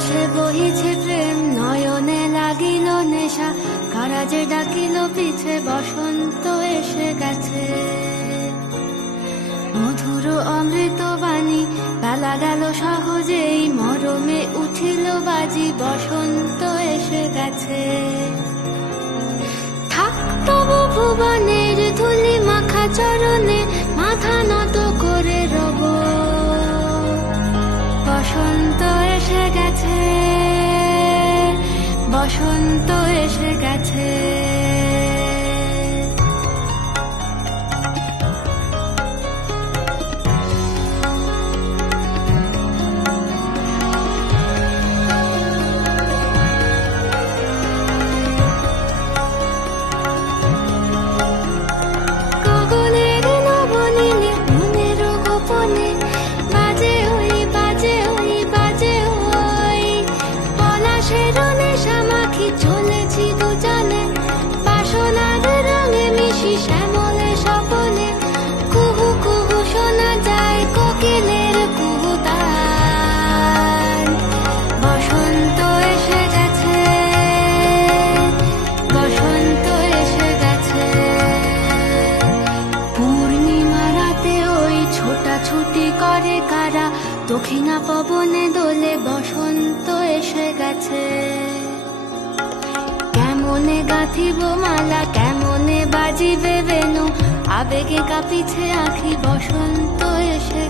বাতাসে বহিছে প্রেম, নয়নে লাগিল নেশা, কারা যে ডাকিল পিছে, বসন্ত এসে গেছে। মধুর অমৃত বাণী, বেলা গেল সহজেই, মরমে উঠিল বাজি, বসন্ত এসে গেছে। থাক তবু ভুবনের ধুলি মাখা চরণে, মাথা নত করে রব। বসন্ত এসে গেছে, বসন্ত এসে গেছে। চলেছি দুজনে বাসনার রঙে মিশি, শ্যামলে স্বপনে কুহু কুহু শোনা যায় কোকিলের কুহুতান। বসন্ত এসে গেছে, বসন্ত এসে গেছে। পূর্ণিমা রাতে ওই ছোটাছুটি করে কারা, দক্ষিণা পবনে দোলে, বসন্ত এসে গেছে। কেমনে গাঁথিব মালা, কেমনে বাজিবে বেনু, আবেগে কাঁপিছে আঁখি, বসন্ত এসে